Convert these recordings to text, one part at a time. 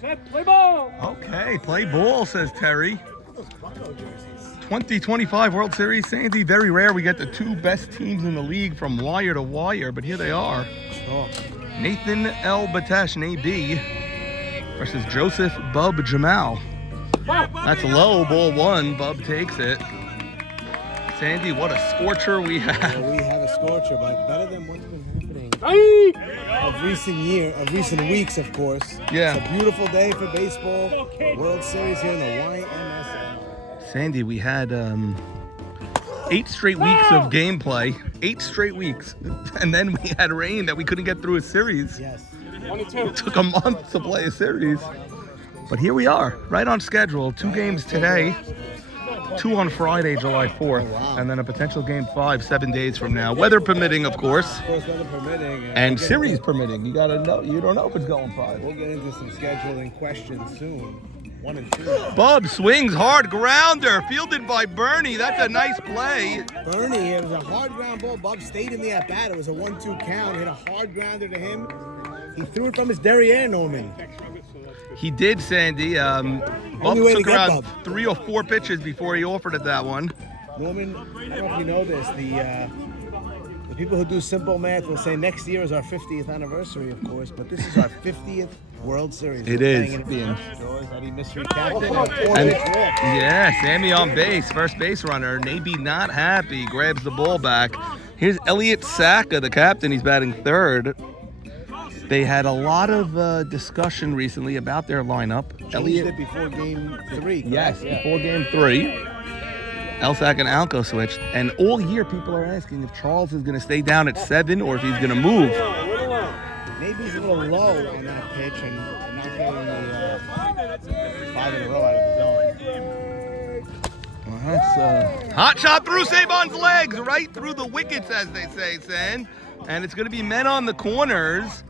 Play ball. Okay, play ball, says Terry. 2025 World Series, Sandy. Very rare we get the two best teams in the league from wire to wire, but here they are. Nathan L. Batesh, AB, versus Joseph Bub Jamal. That's low, ball one. Bub takes it. Sandy, what a scorcher we have. Well, we have a scorcher, but better than what's been happening of recent weeks, of course. Yeah. It's a beautiful day for baseball. World Series here in the YMS. Sandy, we had 8 straight weeks of gameplay. 8 straight weeks. And then we had rain that we couldn't get through a series. Yes. It took a month to play a series. But here we are, right on schedule. 2 games today. 2 on Friday, July 4th. Oh, wow. And then a potential game 5, 7 days from now. Weather permitting, of course. Of course, weather permitting. And series permitting. You gotta know. You don't know if it's going 5. We'll get into some scheduling questions soon. 1 and 2. Bub swings hard grounder, fielded by Bernie. That's a nice play. Bernie, it was a hard ground ball. Bub stayed in the at bat. It was a 1-2 count. Hit a hard grounder to him. He threw it from his derriere, Norman. He did, Sandy. Bub took around 3 or 4 pitches before he offered it that one. Norman, I don't know if you know this. The people who do simple math will say next year is our 50th anniversary, of course, but this is our 50th World Series. It is. Eddie Mystery Captain. Yeah, Sammy on base, first base runner. Maybe not happy, grabs the ball back. Here's Elliot Saka, the captain. He's batting third. They had a lot of discussion recently about their lineup. Changed it before game 3. Yes, before game 3. Elsack and Alco switched. And all year people are asking if Charles is going to stay down at 7 or if he's going to move. Maybe he's a little low on that pitch and not getting the 5 in a row out of the zone. Well, that's hot shot through Saban's legs, right through the wickets, as they say, Sen. And it's going to be men on the corners.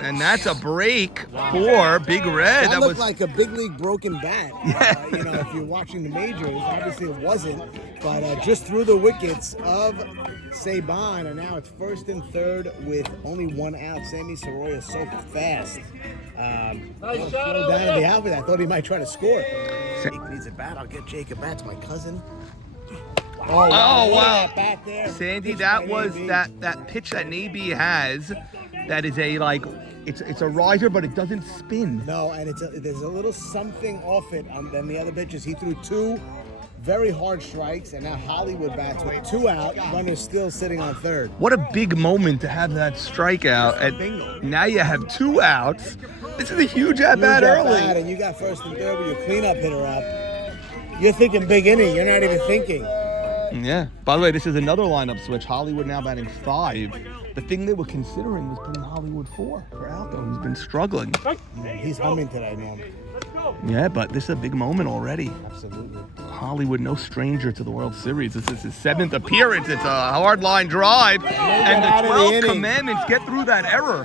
And that's a break for Big Red. That looked like a big league broken bat. Yeah. You know, if you're watching the majors, obviously it wasn't. But just through the wickets of Saban, and now it's first and third with only 1 out. Sammy Soroya is so fast. Slow down in the outfit. I thought he might try to score. Jake needs a bat. I'll get Jake a bat. It's my cousin. Oh, wow. That bat there. Sandy, that was that pitch that Naby has. That is a, like, it's a riser, but it doesn't spin. No, and there's a little something off it than the other pitches. He threw 2 very hard strikes, and now Hollywood bats with 2 out. Runners still sitting on third. What a big moment to have that strikeout. And now you have 2 outs. This is a huge at-bat early. And you got first and third with your cleanup hitter up. You're thinking big inning. You're not even thinking. Yeah. By the way, this is another lineup switch. Hollywood now batting 5. The thing they were considering was putting Hollywood 4 for Alco, who's been struggling. He's humming today, man. Yeah, but this is a big moment already. Absolutely. Hollywood, no stranger to the World Series. This is his 7th appearance. It's a hard line drive. And the 12 commandments get through that error.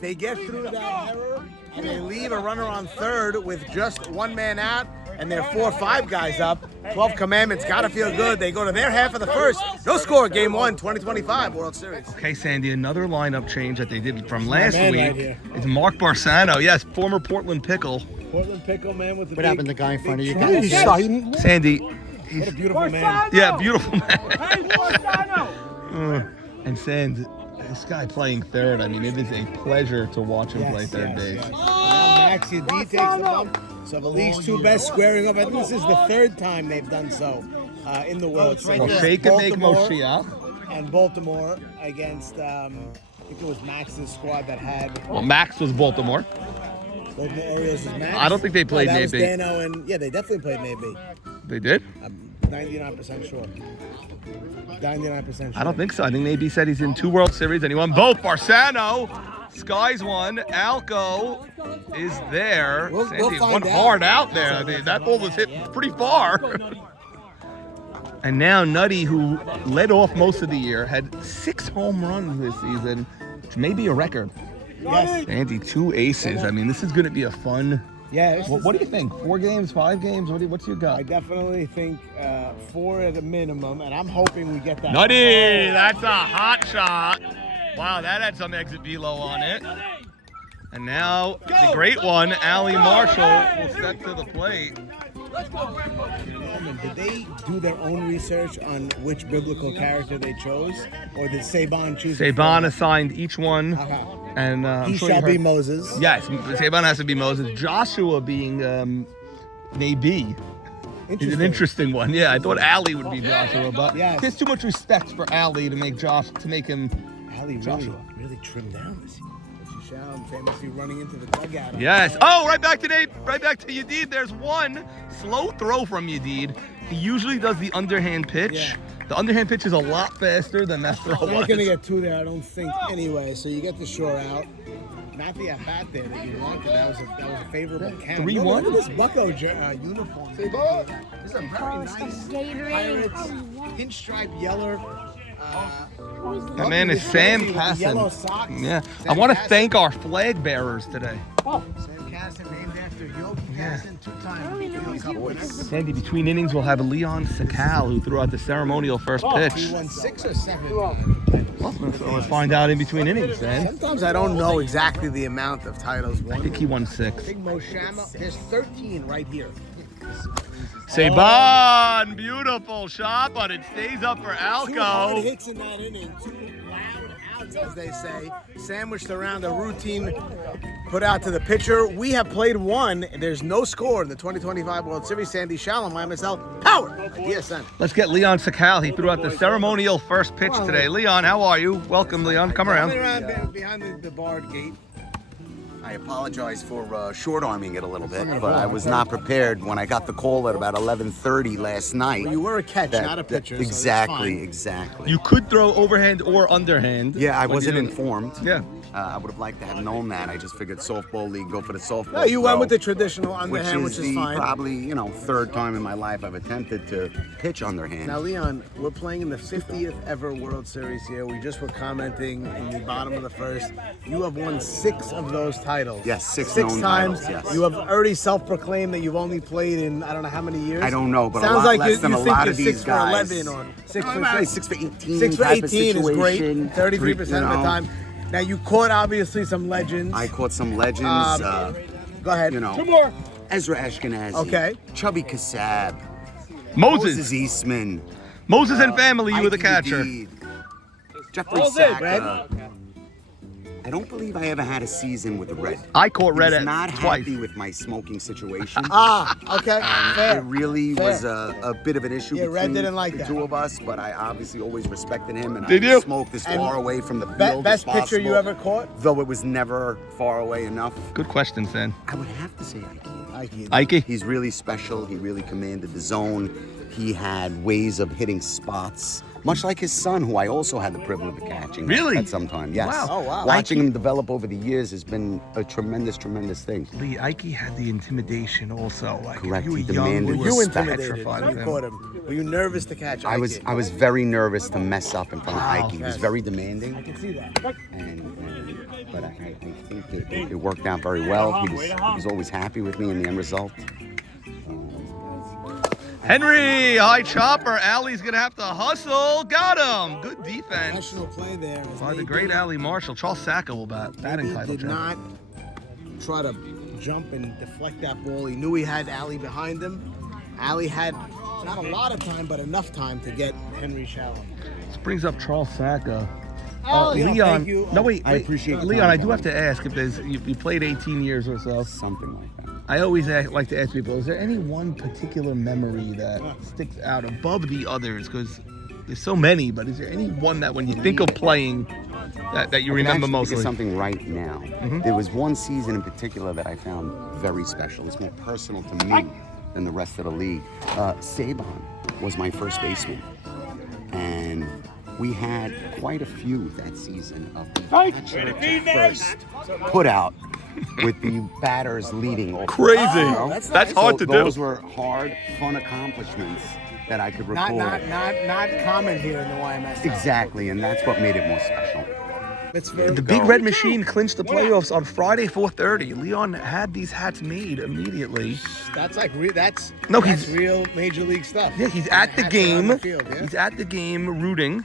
They get through that error, and they leave a runner on third with just 1 man out, and they're 4 or 5 guys up. 12 commandments, gotta feel good. They go to their half of the first. No score, game 1, 2025 World Series. Okay, Sandy, another lineup change that they did from last week right is Mark Barsano. Yes, former Portland Pickle. Portland Pickle, man, with the What happened to the guy in front of you guys? guys? Sandy. What a beautiful man. Yeah, beautiful man. And Sands, this guy playing third, I mean, it is a pleasure to watch him play third base. Now Max Yadi takes the bump. So the league's 2 best squaring up. I think this is the 3rd time they've done so in the World Series. Well, shake and make Moshiach. And Baltimore against, I think it was Max's squad that had. Well, Max was Baltimore. Those areas is Max. I don't think they played that was Navy. Dano and, yeah, they definitely played Navy. They did? I'm 99% sure. 99% sure. I don't think so. I think Navy said he's in 2 World Series and he won both. Barsano, Skies won. Alco is there. We'll Sandy's find one out. hard out there. I mean, that ball was hit pretty far. And now Nutty, who led off most of the year, had 6 home runs this season, which may be a record. Yes. Andy, 2 aces. I mean, this is going to be a fun. Yeah. What do you think? 4 games, 5 games? What's your gut? I definitely think 4 at a minimum, and I'm hoping we get that. Nutty, that's a hot shot. Wow, that had some exit velo on it. And now the great one, Allie Marshall, will step to the plate. Did they do their own research on which biblical character they chose, or did Saban choose? Saban assigned each one, and He shall be Moses. Yes, Saban has to be Moses. Joshua being Nabi. He's an interesting one. Yeah, I thought Allie would be Joshua, but there's too much respect for Allie to make him Allie Joshua. Really trimmed down this year. She shall famously running into the dugout. Yes. Oh, right back to Yedid. There's one slow throw from Yedid. He usually does the underhand pitch. Yeah. The underhand pitch is a lot faster than that throw. You're not going to get two there, I don't think, anyway. So you get the shore out. Not the at-bat there that you wanted. That was a favorable count. 3-1? Look at this Bucko uniform. This is a very nice Pirates pinstripe yellow. That man is Sam Casson. Yellow socks. Yeah. Sam I want to Casson. thank our flag bearers today. Sam Casson, named after Yogi Casson, two-time Cup winner. Sandy, between innings, we'll have Leon Sakal, who threw out the ceremonial first pitch. He won 6 or 7. Well, let's find out in between innings, then. Sometimes I don't know exactly the amount of titles won. I think he won 6. Big Mo Shama, there's 13 right here. Saban, beautiful shot, but it stays up for 2 hard Alco. hits in that inning, 2 loud outs, as they say, sandwiched around a routine put out to the pitcher. We have played one. There's no score in the 2025 World Series. Sandy Shalom, IMSL, power, DSN. Let's get Leon Sakal. He threw out the ceremonial first pitch today. Leon, how are you? Welcome, Leon. Come around. Behind the barred gate. I apologize for short-arming it a little bit, but I was not prepared when I got the call at about 11:30 last night. You were a catch, not a pitcher. Exactly, so exactly. You could throw overhand or underhand. Yeah, I but you wasn't didn't. informed. Yeah. I would have liked to have known that. I just figured softball league, go for the softball. No, you went throw, with the traditional underhand, which is the fine. probably, third time in my life I've attempted to pitch underhand. Now, Leon, we're playing in the 50th ever World Series here. We just were commenting in the bottom of the first. You have won 6 of those titles. Yes, 6 times. known titles, yes. You have already self-proclaimed that you've only played in I don't know how many years. I don't know, but sounds a lot like less than you a think lot you're of these 6 guys. for 11 or 6 for Right, 6. 6 for 18. 6 for type of 18 is great. situation. 33% of the time. Now you caught obviously some legends. I caught some legends. Go ahead. You know, 2 more. Ezra Ashkenazi. Okay. Chubby Kassab. Moses Eastman. and family, you were the Ike catcher. Hadid, Jeffrey All good, Saka. I don't believe I ever had a season with the red. I caught red He was at not twice. happy with my smoking situation. Okay. It Fair. really Fair. was a bit of an issue Yeah, Red between didn't like the that. 2 of us, but I obviously always respected him, and Did I you? smoked as And far away from the field Best as pitcher you possible, ever caught? though it was never far away enough. Good question, Sam. I would have to say Ike. Ike? He's really special. He really commanded the zone. He had ways of hitting spots, much like his son, who I also had the privilege of catching Really? at some time. Yes. Wow. Oh, wow. Watching him develop over the years has been a tremendous, tremendous thing. Lee, Ike had the intimidation also. Like, Correct, You were he young, demanded Were you respect. intimidated when you caught him? Were you nervous to catch I was very nervous to mess up in front of Ike. He was Yes. very demanding, I can see that. but I think it worked out very well. He was always happy with me in the end result. Henry, high chopper. Allie's going to have to hustle. Got him. Good defense National play there. as by the Navy- great Allie Marshall. Charles Sacca will batting Navy title did not try to jump and deflect that ball. He knew he had Allie behind him. Allie had not a lot of time, but enough time to get Henry Shalom. This brings up Charles Sacca. Leon, Leon, thank you. no wait, I appreciate the Leon, I comment, do have to Henry. ask if there's you played 18 years or so. Something like that. I always like to ask people, is there any one particular memory that sticks out above the others? Because there's so many, but is there any one that when you think of playing that you remember I can actually mostly? think of something right now. There was one season in particular that I found very special. It's more personal to me than the rest of the league. Saban was my first baseman, and we had quite a few that season of the catcher to first put out with the batters leading. Off. Crazy. that's That's nice. hard to do. Those were hard, fun accomplishments that I could record. Not common here in the YMS. Exactly, and that's what made it more special. That's very The Big Red Machine clinched the playoffs on Friday, 4:30. Leon had these hats made immediately. That's like that's he's- real major league stuff. Yeah, he's at the Hats around game. the field, yeah? He's at the game rooting,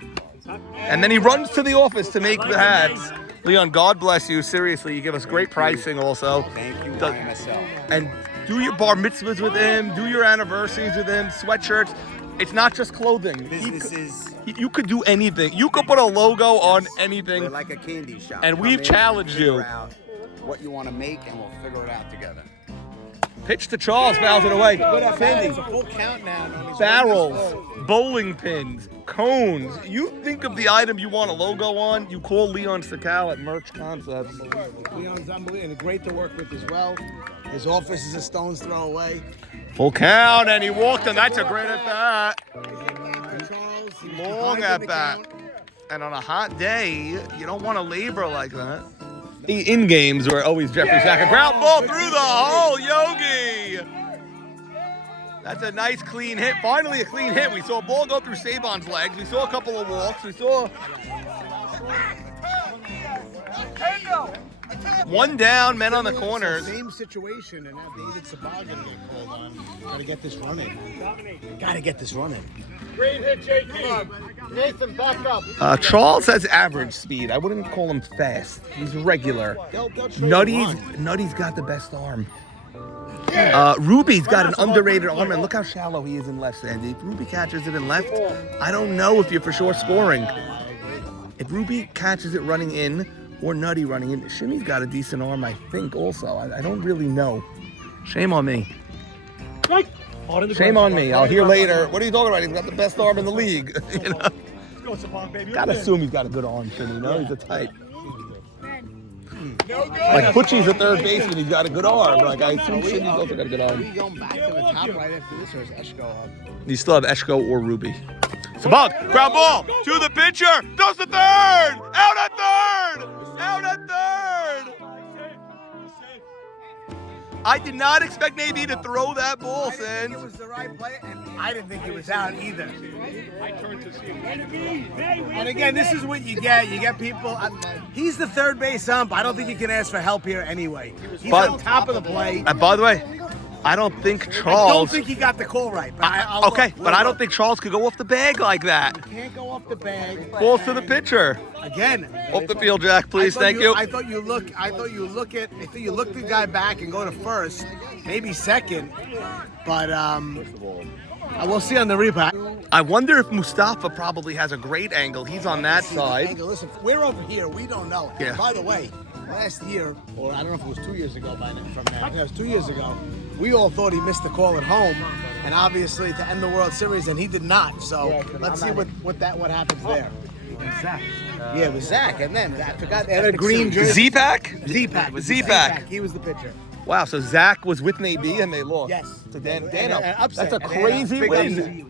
and then he runs to the office to make the hats. Leon, God bless you. Seriously, you give us great pricing also. Thank you, Does- YMSL. And do your bar mitzvahs with him, do your anniversaries with him, sweatshirts. It's not just clothing. Businesses, You could do anything. You could put a logo on we're anything. like a candy shop. And Come we've in, challenged figure you. out what you want to make, and we'll figure it out together. Pitch to Charles, fouls it away. It's a full count now. Barrels, bowling pins, cones. You think of the item you want a logo on, you call Leon Sakal at Merch Concepts. Leon's unbelievable and great to work with as well. His office is a stone's throw away. Full count, and he walked, and that's a great at bat. Charles, he was Long behind in at the bat. count. And on a hot day, you don't want to labor like that. In games, we're always Jeffrey Sacker. Ground ball through the hole, Yogi. That's a nice clean hit. Finally a clean hit. We saw a ball go through Sabon's legs. We saw a couple of walks. We saw one down, men on the corners. Same situation, and now David Sabah gonna get called on. Gotta get this running. Gotta get this running. Great hit, JT. Nathan, back up. Charles has average speed. I wouldn't call him fast. He's regular. They'll trade him on. Nutty's got the best arm. Ruby's got an underrated arm, and look how shallow he is in left, Sandy. If Ruby catches it in left, I don't know if you're for sure scoring. If Ruby catches it running in, or Nutty running in, Shimmy's got a decent arm, I think, also. I don't really know. Shame on me. Shame on me. I'll hear later. What are you talking about? He's got the best arm in the league. You know? Gotta assume he's got a good arm, Shimmy. You know, he's a type. Like Butchie's a third baseman, he's got a good arm. Like I assume Shimmy's also got a good Are arm. we going back to the top right after this, or is Eshko up? You still have Eshko or Ruby. Sabag, ground ball to the pitcher. Does the third. Out at third. Out at third. I did not expect Navy to throw that ball, I didn't think it Sin. was the right play, and I didn't think it was out either. And again, this is what you get. You get people. He's the third base ump. I don't think you can ask for help here anyway. He's But- on top of the play. And by the way, I don't think I Charles. don't think he got the call right. But Okay, but I don't think Charles could go off the bag like that. Can't go off the bag. Balls to the pitcher. Again. Off the field, Jack, please. I thought Thank you. I thought you look the guy back and go to first, maybe second, but we'll see on the replay. I wonder if Mustafa probably has a great angle. He's on that side. Angle, listen, we're over here. We don't know. Yeah. By the way, last year, or I don't know if it was 2 years ago by now, from now. It was 2 years ago. We all thought he missed the call at home, and obviously to end the World Series, and he did not. So let's see what happens there. Yeah, it was Zach, and then I forgot they had a green jersey. Z-Pack? Z-Pack. Z-Pack. He was the pitcher. Wow, so Zach was with Navy and they lost. Yes. To Dano. And upset. That's a And they had a crazy big win. upset.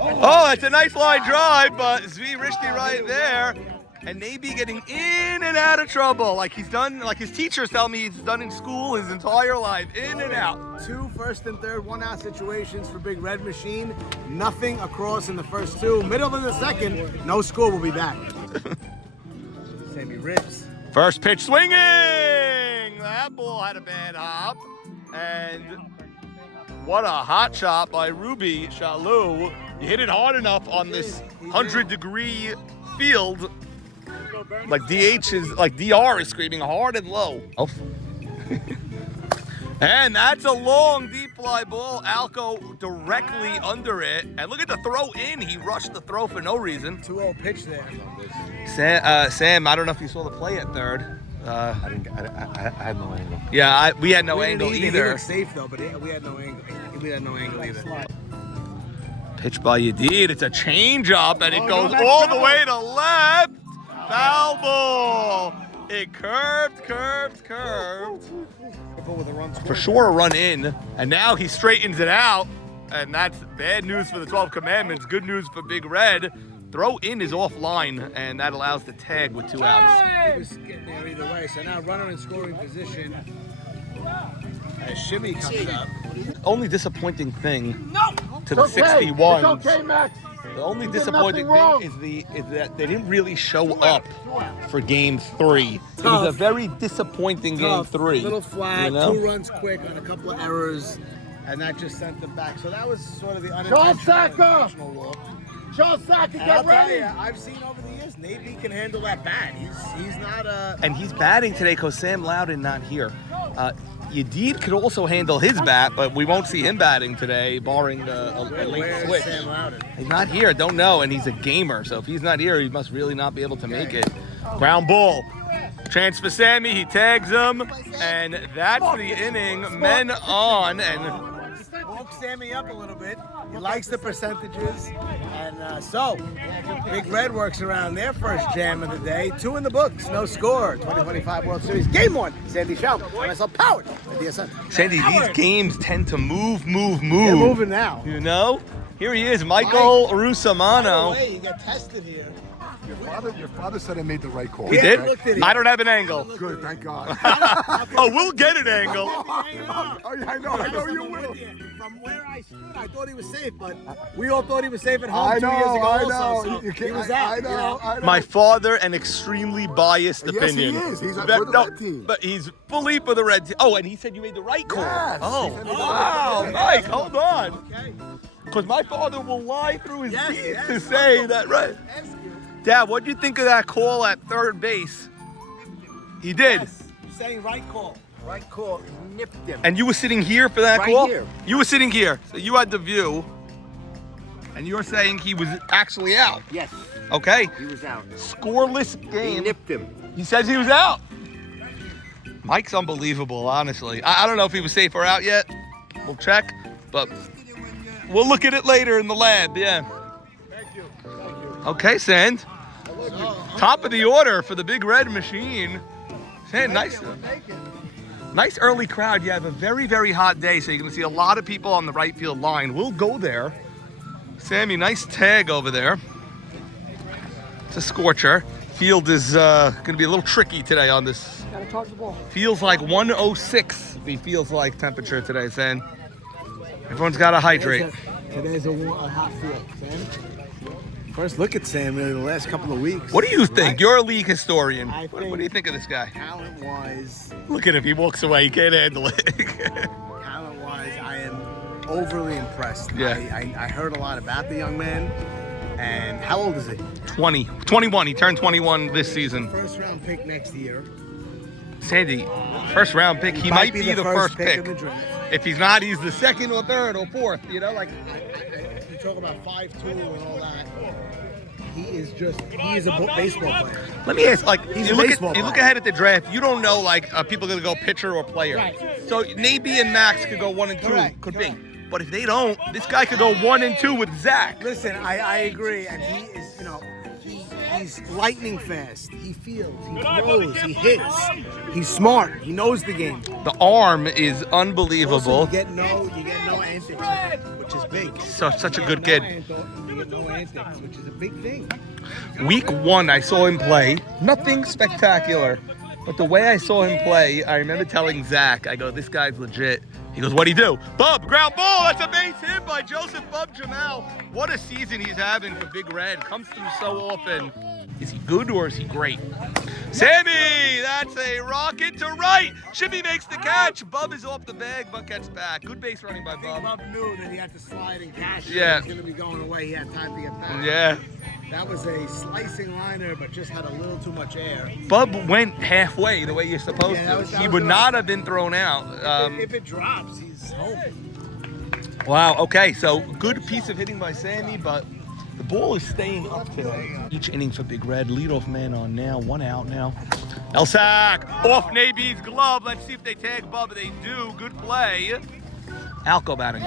Oh, that's a nice line drive, but Zvi Rishti right there. And Navy getting in and out of trouble. Like he's done, like his teachers tell me he's done in school his entire life. In and out. 2 first and third 1-out situations for Big Red Machine. Nothing across in the first 2. Middle of the second, no score. Will be back. Sammy rips. First pitch swinging. That ball had a bad hop. And what a hot shot by Ruby Shalou. You hit it hard enough on this 100-degree field. Like DR is screaming hard and low. Oh. And that's a long deep fly ball. Alco directly under it. And look at the throw in. He rushed the throw for no reason. 2-0 pitch there. Sam, I don't know if you saw the play at third. I had no angle. Yeah, we had no We didn't angle He either. looked safe though, but we had no angle. We had no angle either. Pitch by Yadid. It's a changeup, and it goes all the way to left. Foul ball. It curved. With a run For sure a run in, and now he straightens it out, and that's bad news for the 12 Commandments, good news for Big Red. Throw in is offline, and that allows the tag with 2 outs. He was getting there either way. So now runner in scoring position. As Shimmy comes up. Only disappointing thing to the 61s. It's okay, Max. The only You did disappointing nothing thing is that they didn't really show up for Game 3. It was a Tough. very disappointing Game Tough, 3. Little flat, you know? 2 runs quick on a couple of errors, and that just sent them back. So that was sort of the Sacker! unintentional walk. Charles Sackett, And I'll get tell ready. you, I've seen over the years, Nate B can handle that bat. He's not a. And he's batting today because Sam Loudon not here. Yedid could also handle his bat, but we won't see him batting today, barring a late Where's switch. Sam Loudon? He's not here, don't know, and he's a gamer, so if he's not here, he must really not be able to make it. Ground ball. Chance for Sammy, he tags him, and that's the inning. Men on, and Woke Sammy up a little bit. He likes the percentages. And so, Big Red works around their first jam of the day. 2 in the books, no score. 2025 World Series. Game 1. Sandy Schaub. MSL powered by DSN. Sandy, these games tend to move. They're moving now. You know? Here he is, Michael By the Rusamano. way, you got tested here. Your father said I made the right call. He Yeah, did? I looked at it. I don't have an angle. Good, thank God. Oh, we'll get an angle. Oh, yeah, I know you will. From where I stood, I thought he was safe, but we all thought he was safe at home I 2 years ago. know, I also, know. so You can't- he was out. I know, I know. My father, an extremely biased Yes, opinion. he is. He's for the No, red team. But he's fully for the red team. Oh, and he said you made the right call. Yes, Oh, he said he made the wow, right call. Mike, hold on. Okay. Because my father will lie through his Yes, teeth yes. to say that, right? Dad, what do you think of that call at third base? He did. Yes, saying right call. Right call. Nipped him. And you were sitting here for that Right call? here. You were sitting here. So you had the view. And you're saying he was actually out. Yes, Okay. he was out. Scoreless game. nipped him. He says he was out. Mike's unbelievable, honestly. I don't know if he was safe or out yet. We'll check, but we'll look at it later in the lab. Yeah. Thank you. Okay, Sand. Top of the order for the Big Red Machine. Sand, nice early crowd. You have a very, very hot day, so you're going to see a lot of people on the right field line. We'll go there. Sammy, nice tag over there. It's a scorcher. Field is going to be a little tricky today on this. Feels like 106. It feels like temperature today, Sand. Everyone's got to hydrate. Today's a hot field. Sam? First look at Sam really the last couple of weeks. What do you think? You're a league historian. I What think- do you think of this guy? Talent-wise, Look at him. He walks away. He can't handle it. I am overly impressed. Yeah. I heard a lot about the young man. And how old is he? 21. He turned 21 this season. First round pick next year. Sandy, first round pick. He might be the first pick. in the draft. If he's not, he's the second or third or fourth. You know, like You talk about 5'2" and all that. He is a baseball player. let me ask. Like He's you a look baseball you look player. ahead at the draft. You don't know like people are gonna go pitcher or player. So Naby and Max could go 1 and 2. Correct, Could correct. be. But if they don't, this guy could go 1 and 2 with Zach. Listen, I agree, and he is, he's lightning fast. He feels, he throws, he hits. He's smart. He knows the game. The arm is Also, unbelievable. you get no antics, which is big. Such a good kid. You get no antics, which is a big thing. Week 1, I saw him play. Nothing spectacular. But the way I saw him play, I remember telling Zach, I go, this guy's legit. He goes, what'd he do? Bub, ground ball. That's a base hit by Joseph Bub Jamal. What a season he's having for Big Red. Comes through so often. Is he good or is he great? Sammy, that's a rocket to right. Shippy makes the catch. Bub is off the bag, but gets back. Good base running by I think Bub. Bub knew that he had to slide and cash. Yeah. He was going to be going away. He had time to get back. Yeah. That was a slicing liner, but just had a little too much air. Bub went halfway the way you're supposed Yeah, that to. was- that He was would the- not have been thrown out. If it drops, he's home. Wow, okay, so good piece of hitting by Sammy, but the ball is staying up today. Each inning for Big Red. Leadoff man on now, 1 out now. Elsack off Naby's glove. Let's see if they tag Bub. They do. Good play. Alco batting.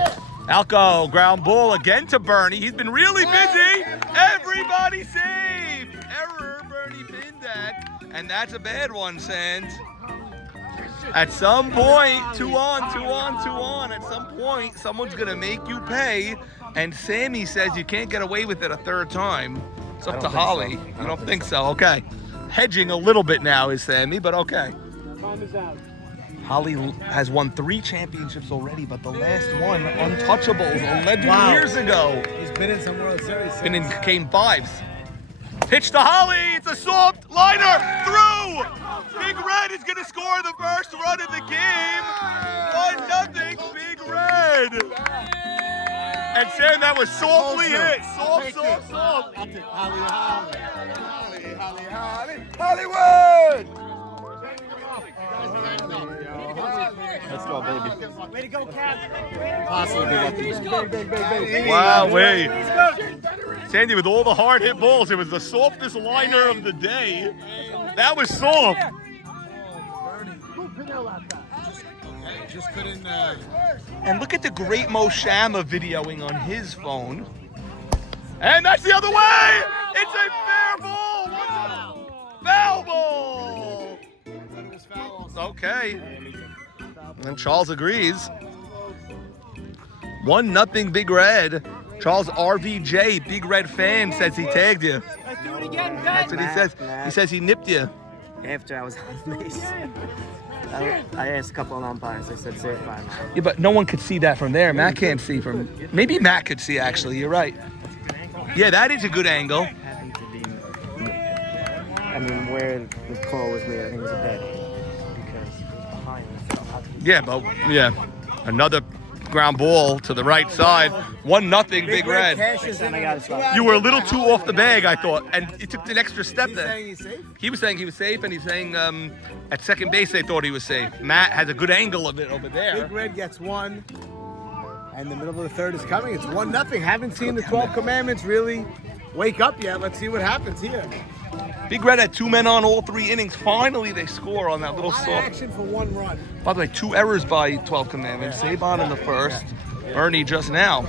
Alco, ground ball again to Bernie. He's been really busy. Everybody safe. Error, Bernie Bindak. And that's a bad one, Sands. At some point, 2 on, 2 on, 2 on. At some point, someone's going to make you pay. And Sammy says you can't get away with it a third time. It's up to Holly. You don't think so? Okay. Hedging a little bit now is Sammy, but okay. Time is out. Holly has won 3 championships already, but the last one, Untouchables, 11 Wow. years ago. He's been in some World Series. Been in Game 5s. Pitch to Holly. It's a soft liner through. Big Red is going to score the first run of the game. 1-0 Big Red. And saying that was softly hit. Soft. Hollywood! Let's go, baby. Way to go, Cat. Wow, wait. Sandy, with all the hard hit balls, it was the softest liner of the day. That was soft. Just couldn't. And look at the great Mo Shama videoing on his phone. And that's the other way! It's a fair ball! Foul ball! Okay. And Charles agrees. 1-0 Big Red. Charles RVJ, Big Red fan, says he tagged you. Let's do it again, Ben. That's what he says. He says he nipped you. After I was on base, I asked a couple of umpires. They said, say it 5 miles. Yeah, but no one could see that from there. Matt can't see from. Maybe Matt could see, actually. You're right. Yeah, that is a good angle. Happened to be, I mean, where the call was made, I think it was a bad angle because it was behind me. So how could you- Yeah, but another ground ball to the right side. 1-0 Big Red. And I got it stopped. You were a little too off the bag, I thought, and it took an extra step He's there. saying he's safe? He was saying he was safe, and he's saying at second base they thought he was safe. Matt has a good angle of it over there. Big Red gets one. And the middle of the third is coming. It's 1-0. Haven't seen the 12 commandments really wake up yet. Let's see what happens here. Big Red had 2 men on all 3 innings. Finally, they score on that A little lot of soft. action for 1 run. By the way, 2 errors by 12 Commandments. Sabon in the first, Ernie just now.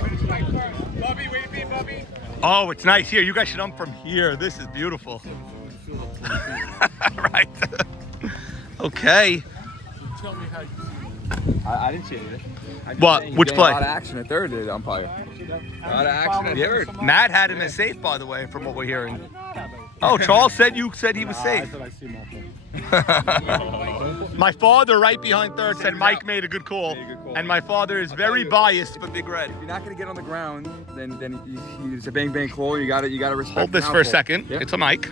Oh, it's nice here. You guys should ump from here. This is beautiful. Right. Okay. I didn't see anything. What? Which A play? lot of action at third, the umpire. A lot of action at third. Matt had him as safe, by the way, from what we're hearing. Oh, Charles said you said he was safe. My father, right behind third, said Mike made a good call. And my father is very biased for Big Red. If you're not gonna get on the ground, then it's a bang call. You gotta respect. Hold this the for a outcall. second. Yep. It's a mic.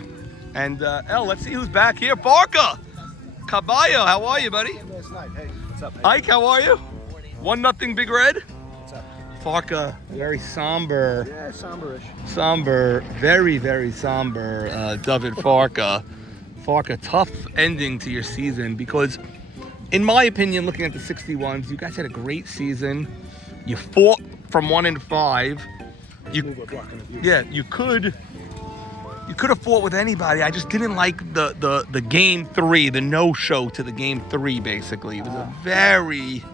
And let's see who's back here. Barca, Caballo, how are you, buddy? Last night. Hey, what's up? Ike, how are you? 1-0 Big Red. Farka, very somber. Yeah, somber-ish. Somber, very, very somber, David Farka. Farka, tough ending to your season because, in my opinion, looking at the 61s, you guys had a great season. You fought from 1-5. You could have fought with anybody. I just didn't like the game 3, the no-show to the game 3. Basically, it was a very.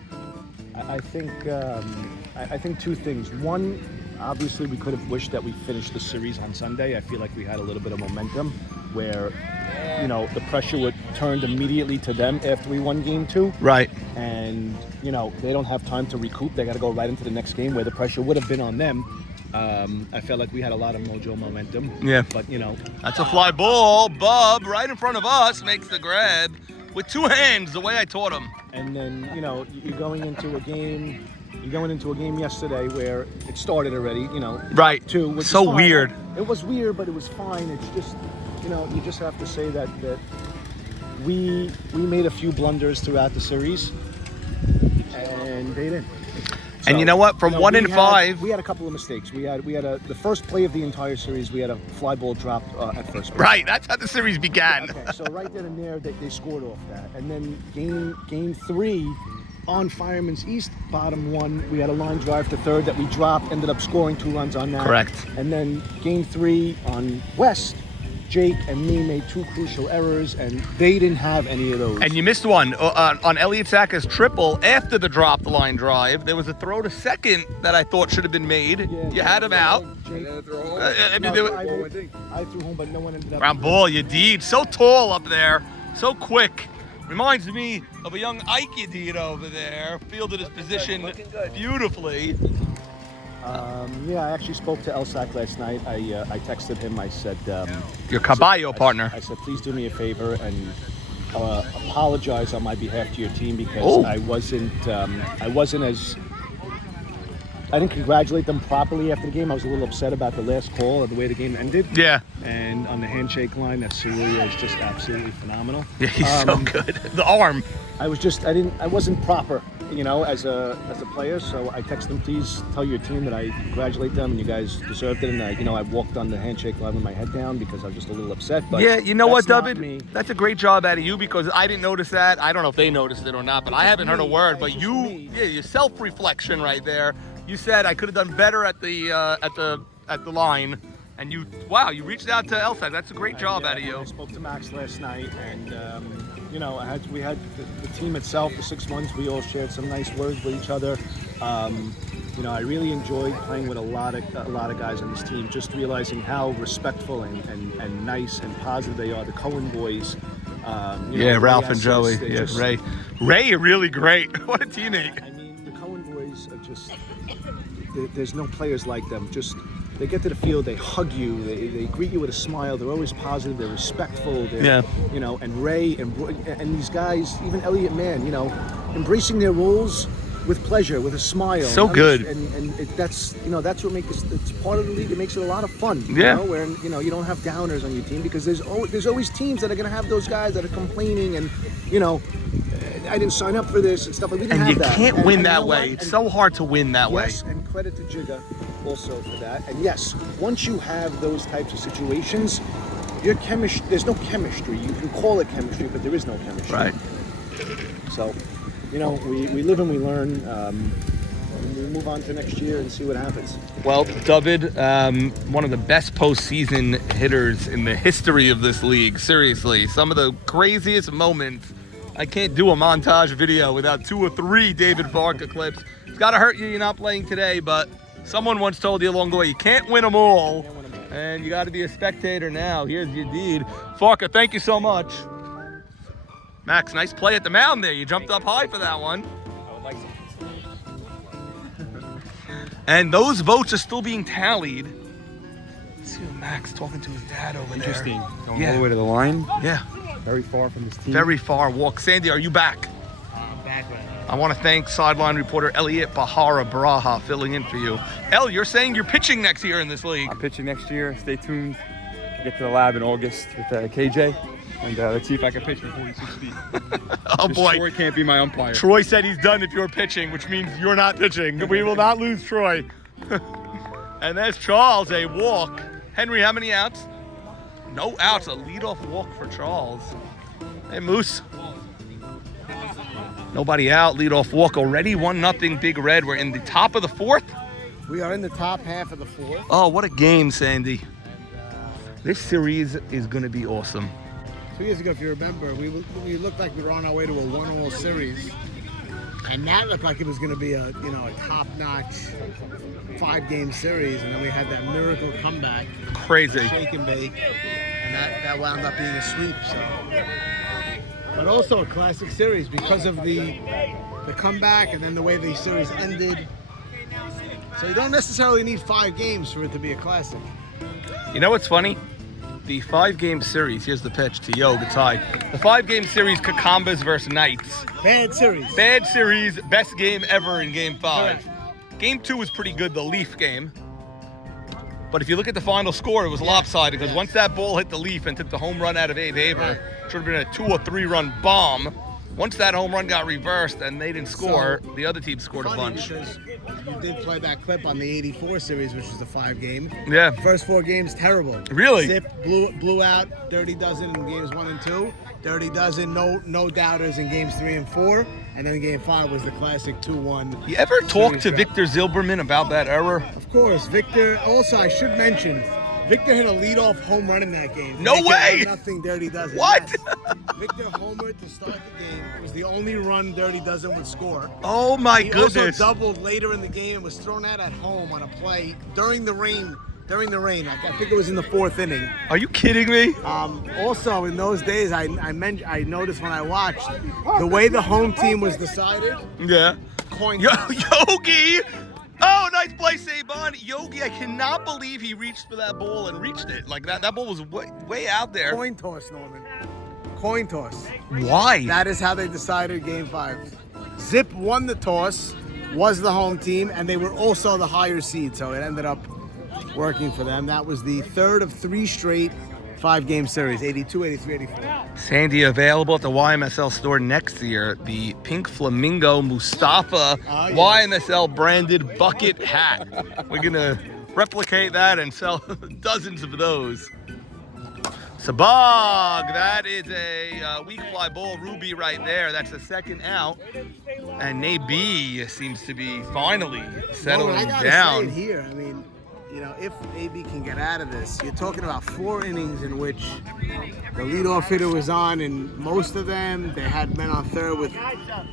I think 2 things. One, obviously we could have wished that we finished the series on Sunday. I feel like we had a little bit of momentum where, the pressure would turned immediately to them after we won game 2. Right. And, they don't have time to recoup. They got to go right into the next game where the pressure would have been on them. I felt like we had a lot of mojo momentum. Yeah. But, That's a fly ball. Bub, right in front of us, makes the grab with 2 hands, the way I taught him. and then, you're going into a game. You're going into a game yesterday where it started already, Right. 2. Which So is fine. weird. It was weird, but it was fine. It's just, you just have to say that we made a few blunders throughout the series, and they didn't. And you know what? From 1 and 5, we had a couple of mistakes. We had the first play of the entire series. We had a fly ball dropped at first base. right? That's how the series began. Okay, so right then and there, they scored off that. And then game 3 on Fireman's East, bottom 1, we had a line drive to third that we dropped, ended up scoring 2 runs on that. Correct. And then game 3 on West, Jake and me made 2 crucial errors, and they didn't have any of those. And you missed one on Elliot Saka's triple after the dropped line drive. There was a throw to second that I thought should have been made. Yeah, You had him out. Jake, I mean, no, there was- I threw home, but no one ended up. ground ball, Yedid, so tall up there, so quick. Reminds me of a young Ike Yedid over there. Fielded his position beautifully. Yeah, I actually spoke to Elsack last night. I texted him. I said, Your Caballo partner. I said, please do me a favor and apologize on my behalf to your team because Oh. I wasn't as I didn't congratulate them properly after the game. I was a little upset about the last call and the way the game ended. Yeah. And on the handshake line, that Cerullo is just absolutely phenomenal. Yeah, he's so good. The arm. I wasn't proper, as a player. So I texted them, please tell your team that I congratulate them and you guys deserved it. And I walked on the handshake line with my head down because I was just a little upset. But Yeah, you know what, that's not David? me. That's a great job out of you because I didn't notice that. I don't know if they noticed it or not, but I haven't heard a word. But your self-reflection right there. You said I could have done better at the line, and you reached out to Elsack. That's a great job out of you. I spoke to Max last night, and we had the team itself, the 6 months. We all shared some nice words with each other. I really enjoyed playing with a lot of guys on this team. Just realizing how respectful and nice and positive they are. The Cohen boys. Ralph and Joey. Yeah, Ray, really great. What a teammate. I mean, the Cohen boys are just. There's no players like them. Just they get to the field, they hug you, they greet you with a smile. They're always positive. They're respectful. And Ray and these guys, even Elliot Mann, embracing their roles with pleasure, with a smile. So good. That's what makes it's part of the league. It makes it a lot of fun. Yeah. Where you don't have downers on your team because there's always teams that are going to have those guys that are complaining and I didn't sign up for this and stuff. We didn't And have you that. can't win that way. What? It's so hard to win that way. Yes, and credit to Jigga also for that. And yes, once you have those types of situations, there's no chemistry. You can call it chemistry, but there is no chemistry. Right. So, we live and we learn. And we move on to next year and see what happens. Well, David, one of the best postseason hitters in the history of this league. Seriously, some of the craziest moments. I can't do a montage video without 2 or 3 David Barker clips. It's got to hurt you you're not playing today, but someone once told you along the way, you can't win them all, and you got to be a spectator now. Here's your deed. Farker, thank you so much. Max, nice play at the mound there. You jumped up high for that one. I would like some. And those votes are still being tallied. Let's see Max talking to his dad over Interesting. there. Going all the way to the line. Yeah. Very far from this team. Very far walk. Sandy, are you back? I'm back right now. I want to thank sideline reporter Elliot Bahara Braha filling in for you. El, you're saying you're pitching next year in this league. I'm pitching next year. Stay tuned. Get to the lab in August with KJ. And let's see if I can pitch from 46 feet. Oh, boy. Troy can't be my umpire. Troy said he's done if you're pitching, which means you're not pitching. We will not lose Troy. And there's Charles, a walk. Henry, how many outs? No outs, a leadoff walk for Charles. Hey, Moose. Nobody out, leadoff walk already. 1-0 Big Red. We're in the top of the 4th. We are in the top half of the 4th. Oh, what a game, Sandy. This series is going to be awesome. 2 years ago, if you remember, we looked like we were on our way to a 1-all series. And that looked like it was going to be a top-notch 5-game series. And then we had that miracle comeback. Crazy. Shake and bake. And that wound up being a sweep. So, but also a classic series because of the comeback and then the way the series ended. So you don't necessarily need 5 games for it to be a classic. You know what's funny? The 5-game series, here's the pitch to Yo, it's high. The 5-game series, Kakambas versus Knights. Bad series. Bad series, best game ever in Game 5. Game 2 was pretty good, the Leaf game. But if you look at the final score, it was lopsided because once that ball hit the Leaf and took the home run out of Abe Haber, should have been a 2 or 3 run bomb. Once that home run got reversed and they didn't score, the other team scored a bunch. Because you did play that clip on the 84 series, which was the 5-game. Yeah. First 4 games, terrible. Really? Zip blew out Dirty Dozen in games 1 and 2. Dirty Dozen, no doubters in games 3 and 4. And then game 5 was the classic 2-1. You ever talk to series Victor Zilberman about that error? Of course, Victor. Also, I should mention, Victor hit a leadoff home run in that game. No way! Nothing Dirty Dozen. What? Yes. Victor homered to start the game. It was the only run Dirty Dozen would score. Oh my He goodness. also doubled later in the game and was thrown out at home on a play during the rain. I think it was in the 4th inning. Are you kidding me? Also, in those days, I noticed when I watched the way the home team was decided. Yeah. Coin Yogi! Oh, nice play, Saban. Yogi, I cannot believe he reached for that ball and reached it. Like that ball was way out there. Coin toss, Norman. Coin toss. Why? That is how they decided Game 5. Zip won the toss. was the home team, and they were also the higher seed, so it ended up working for them. That was the third of 3 straight 5-game series, 82, 83, 84. Sandy, available at the YMSL store next year, the Pink Flamingo Mustafa YMSL branded bucket hat. We're gonna replicate that and sell dozens of those. Sabag, that is a weak fly ball, Ruby right there. That's the second out. And AB seems to be finally settling I gotta down. say it here, I mean, you know, if AB can get out of this, you're talking about 4 innings in which the leadoff hitter was on, and most of them, they had men on third with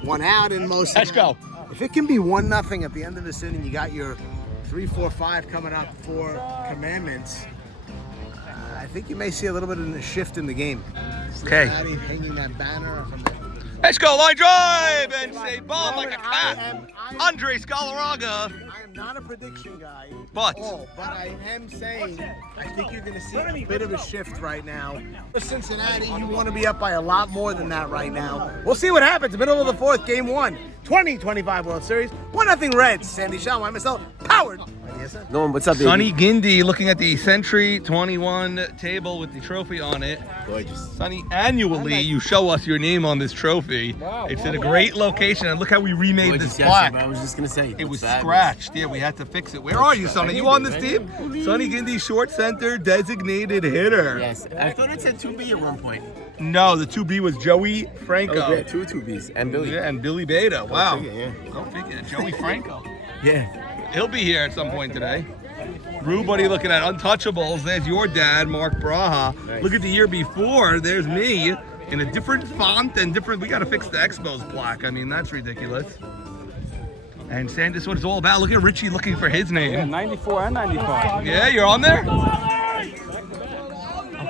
1 out in most of Let's them. go. If it can be 1-0 at the end of this inning, you got your 3, 4, 5 coming up for Commandments. I think you may see a little bit of a shift in the game. Okay. Cincinnati hanging that banner from the Let's go, line drive, and say bomb like a cat. I am Andre Scalaraga. I am not a prediction guy, But- but I am saying I think you're going to see a bit of a shift right now. For Cincinnati, you want to be up by a lot more than that right now. We'll see what happens. Middle of the 4th, Game 1, 2025 World Series. 1-0 Reds. Sandy Shaw, myself, powered by DSN. Norman, what's up, baby? Sonny Gindy looking at the Century 21 table with the trophy on it. Gorgeous. Sonny, annually you show us your name on this trophy. It's in a great location, and look how we remade this plaque. I was just gonna say It was scratched. Yeah, we had to fix it. Where are you, Sonny? You on this team? Sonny Gindy, short center, designated hitter. Yes, I thought it said 2B at one point. No, the 2B was Joey Franco. Oh, yeah, 2Bs and Billy. Yeah, and Billy Beta. Wow. Yeah. Go figure. Joey Franco. Yeah. He'll be here at some point today. Rube, what are you looking at? Untouchables. There's your dad, Mark Braha. Nice. Look at the year before. There's me in a different font and different. We got to fix the Expos plaque. I mean, that's ridiculous. And Sam, this is what it's all about. Look at Richie looking for his name. Yeah, 94 and 95. Yeah, you're on there?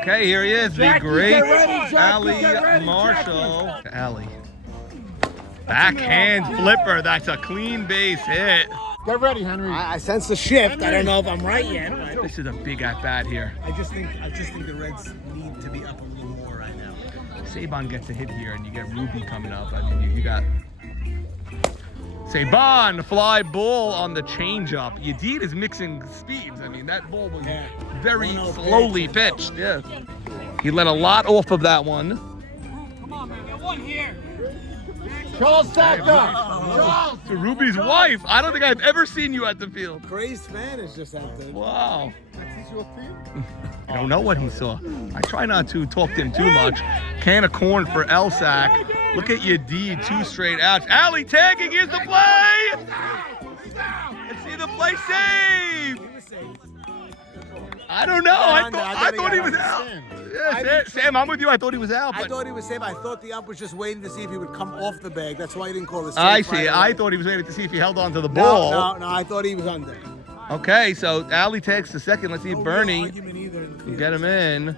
Okay, here he is, the great Ali Marshall. Ali. Backhand flipper. That's a clean base hit. Get ready, Henry. I sense a shift. I don't know if I'm right yet. But This is a big at-bat here. I just think the Reds need to be up a little more right now. Saban gets a hit here, and you get Ruby coming up. I mean, you got Saban, fly ball on the changeup. Yedid is mixing speeds. I mean, that ball was very 1-0 slowly pitched. Yeah, he let a lot off of that one. Charles Saka. Charles. To Ruby's wife. I don't think I've ever seen you at the field. Crazed fan is just entered. Wow. That's your team? I don't know what he saw. I try not to talk to him too much. Can of corn for Elsack. Look at Yedid, 2 straight outs. Ali tagging, here's the play! Let's see the play save! I don't know. I thought he was out. Yeah, Sam, I'm with you. I thought he was out. I But thought he was safe. I thought the ump was just waiting to see if he would come off the bag. That's why he didn't call the save. I see. right I away. thought he was waiting to see if he held on to the ball. No, I thought he was under. Okay, so Ali takes the second. Let's see if No Bernie real argument either in the can field. get him in.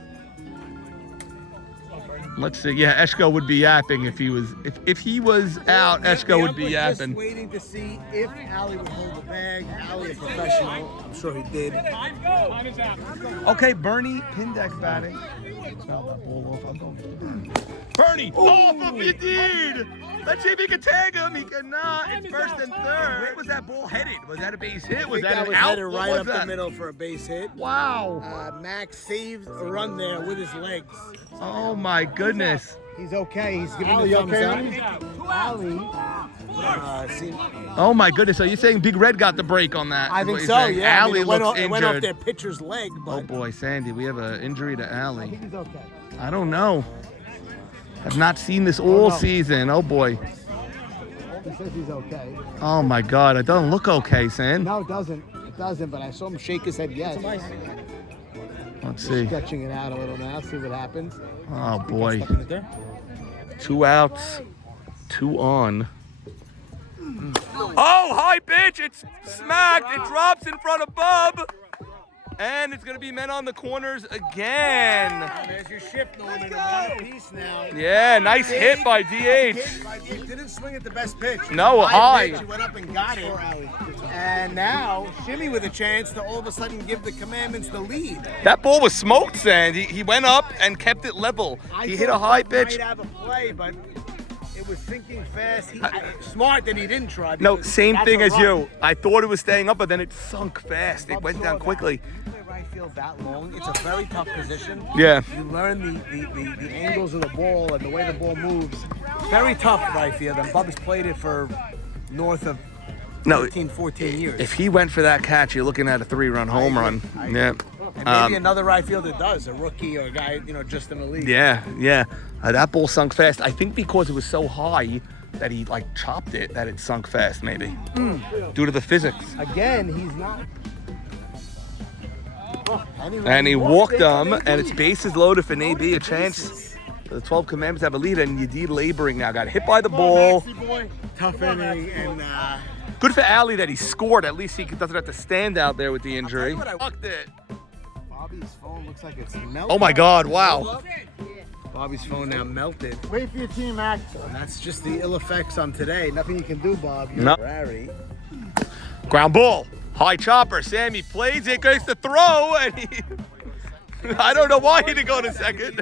Let's see. Yeah, Eshko would be yapping if he was out. Eshko would be The ump was yapping. just waiting to see if Ali would hold the bag. Ali, a professional. I'm sure he did. Okay, Bernie Pindex batting. Foul that ball off. I'm going. Bernie off of Yedid. Let's see if he can tag him. He cannot. It's first and third. Where was that ball headed? Was that a base hit? Was I think that an was out? headed What right was up that? the middle for a base hit. Wow. Max saved a run there with his legs. Oh my goodness. He's okay. He's giving Ali, the thumbs okay, up. Ali. Oh my goodness. So you're saying Big Red got the break on that? I is what think you're so, saying. yeah. I mean, Ali it went looks off, it went off injured. their pitcher's leg, but Oh boy, Sandy, we have an injury to I Ali. think he's okay. I don't know. I've not seen this all season. Oh boy. He says he's okay. Oh my God. It doesn't look okay, San. No, it doesn't. It doesn't, but I saw him shake his head yes. Let's see. Stretching it out a little now, see what happens. Oh boy. Stuck in it there. 2 outs, 2 on. Oh, high pitch. It's smacked. It drops in front of Bub. And it's going to be men on the corners again. There's your shift, Norman. One piece now. Yeah, nice hit by DH. He didn't swing at the best pitch. No, high. Pitch. He went up and got it. And now, Shimmy with a chance to all of a sudden give the Commandments the lead. That ball was smoked, Sandy. He went up and kept it level. He hit a high pitch. Might have a play, but It was sinking fast. Smart that he didn't try. No, because same that's thing a as run. you. I thought it was staying up, but then it sunk fast. It went down quickly. When you play right field that long, it's a very tough position. Yeah. You learn the angles of the ball and the way the ball moves. Very tough right field. And Bubba's played it for north of 13, 14 years. If he went for that catch, you're looking at a 3-run home run. Yeah. And maybe another right fielder does, a rookie or a guy, just in the league. Yeah. That ball sunk fast. I think because it was so high that he like chopped it, that it sunk fast, maybe. Due to the physics. Again, he's not. And he walked them, and it's bases loaded for AB, a chance. The 12 Commandments have a lead, and Yedid laboring now. Got hit by the ball. Tough inning, and Good for Ali that he scored. At least he doesn't have to stand out there with the injury. Fucked it. Bobby's phone looks like it's melted. Oh my God! Wow. Bobby's phone now melted. Wait for your team, Max. And that's just the ill effects on today. Nothing you can do, Bob. You're No. Rary. Ground ball. High chopper. Sammy plays it, goes to throw, and he. I don't know why he didn't go to second.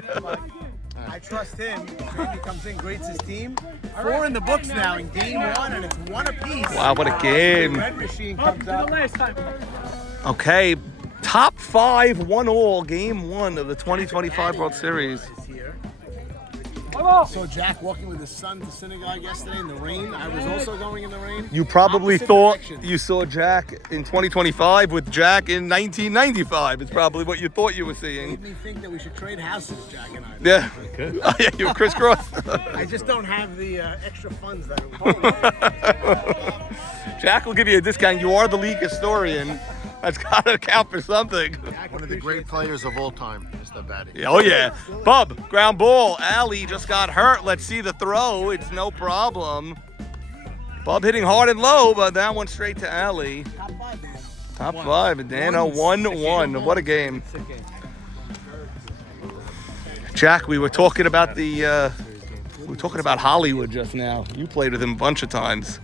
I trust him. Sammy comes in, greets his team. 4 in the books now in game 1, and it's 1 apiece. Wow, what a game. The red machine comes up. Okay, top 5, 1-all, game 1 of the 2025 World Series. So Jack walking with his son to synagogue yesterday in the rain. I was also going in the rain. You probably Opposite thought direction. you saw Jack in 2025 with Jack in 1995. It's probably what you thought you were seeing. Made me think that we should trade houses, Jack and I. Yeah. Oh, yeah, you were crisscross. I just don't have the extra funds that it would. Jack will give you a discount. You are the league historian. That's got to count for something. One of the great players of all time, Mr. Batty. Oh, yeah. Bub, ground ball. Ali just got hurt. Let's see the throw. It's no problem. Bub hitting hard and low, but that one straight to Ali. Top 5, Dan. Top 5. And Dano 1-1. What a game. Jack, we were talking about Hollywood just now. You played with him a bunch of times.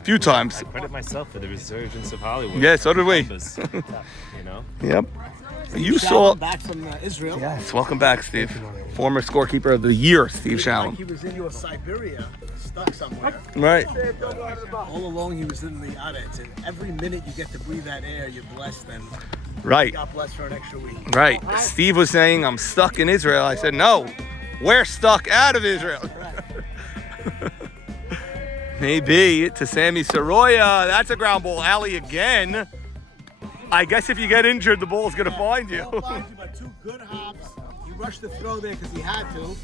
A few times. I credit myself for the resurgence of Hollywood. Yeah, so did we. Numbers, you know? Yep. You Shalom saw. back from Israel. Yes, welcome back, Steve. Former scorekeeper of the year, Steve Like Shalom. he was in Siberia, stuck somewhere. Right. All along he was in the Aretz, and every minute you get to breathe that air, you're blessed, and Right. God bless for an extra week. Right. Steve was saying, I'm stuck in Israel. I said, no, we're stuck out of Israel. Maybe to Sammy Soroya. That's a ground ball. Ali again. I guess if you get injured, the ball's going to find you. Ball finds you, but 2 good hops. He rushed the throw there because he had to.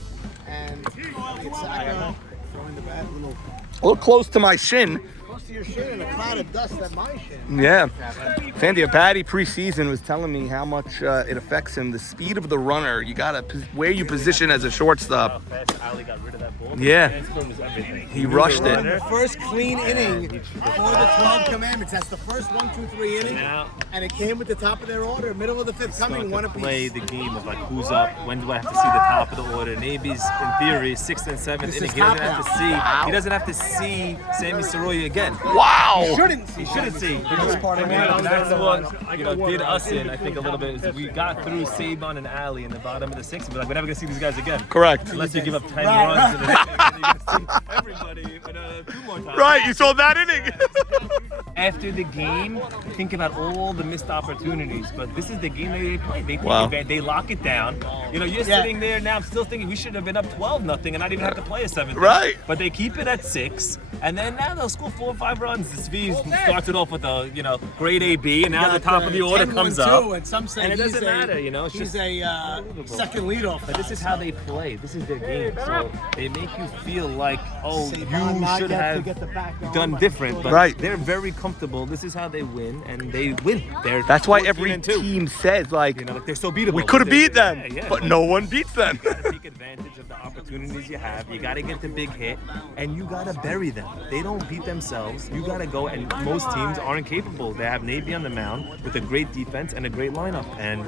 And Yitzhak throwing the bat A little close to my shin. close to your shin and a cloud of dust at my shin. Yeah. Sandy, a baddie preseason was telling me how much it affects him. The speed of the runner. You got to where you position as a shortstop. How fast Ali got rid of that ball. Yeah. The transfer was everything. He rushed it. The first clean inning for the 12 commandments. That's the first 1, 2, 3 inning. Now, And it came with the top of their order, middle of the 5th start coming, to 1 apiece. play the game of like who's up, when do I have to see the top of the order. Navy's in theory 6th and 7th This inning. is He doesn't top have to now. see. He doesn't have to see Sammy Soroya again. Wow. He He shouldn't see. Because that's what did us in. I think a little bit. Is we got through Saban and Ali in the bottom of the 6th. We're like, we're never gonna see these guys again. Correct. Unless you give up 10 runs and then you're gonna see everybody 2 more times. Right. You saw that inning. After the game, think about all the missed opportunities. But this is the game that they play. They take Wow. advantage. They lock it down. You're sitting there now. I'm still thinking we should have been up 12-0 and not even have to play a 7th. Right. But they keep it at 6, and then now they'll score 4 or 5 runs. Svi started off with a grade AB, and now the top of the order comes up. And some say And it he's doesn't matter, it's he's just a second leadoff. But this is how they play. This is their game. So they make you feel like, oh, Saban you not should yet to have get the back on. done different. But Right. they're very comfortable. This is how they win, and they win. That's why 14 every and 2. team says, like, Like they're so beatable. we could have They're- beat them, yeah. but no one beats them. You gotta take advantage of the opportunities you have. You gotta get the big hit, and you gotta bury them. They don't beat themselves. You gotta go, and most teams aren't capable. They have Navy on the mound with a great defense and a great lineup, and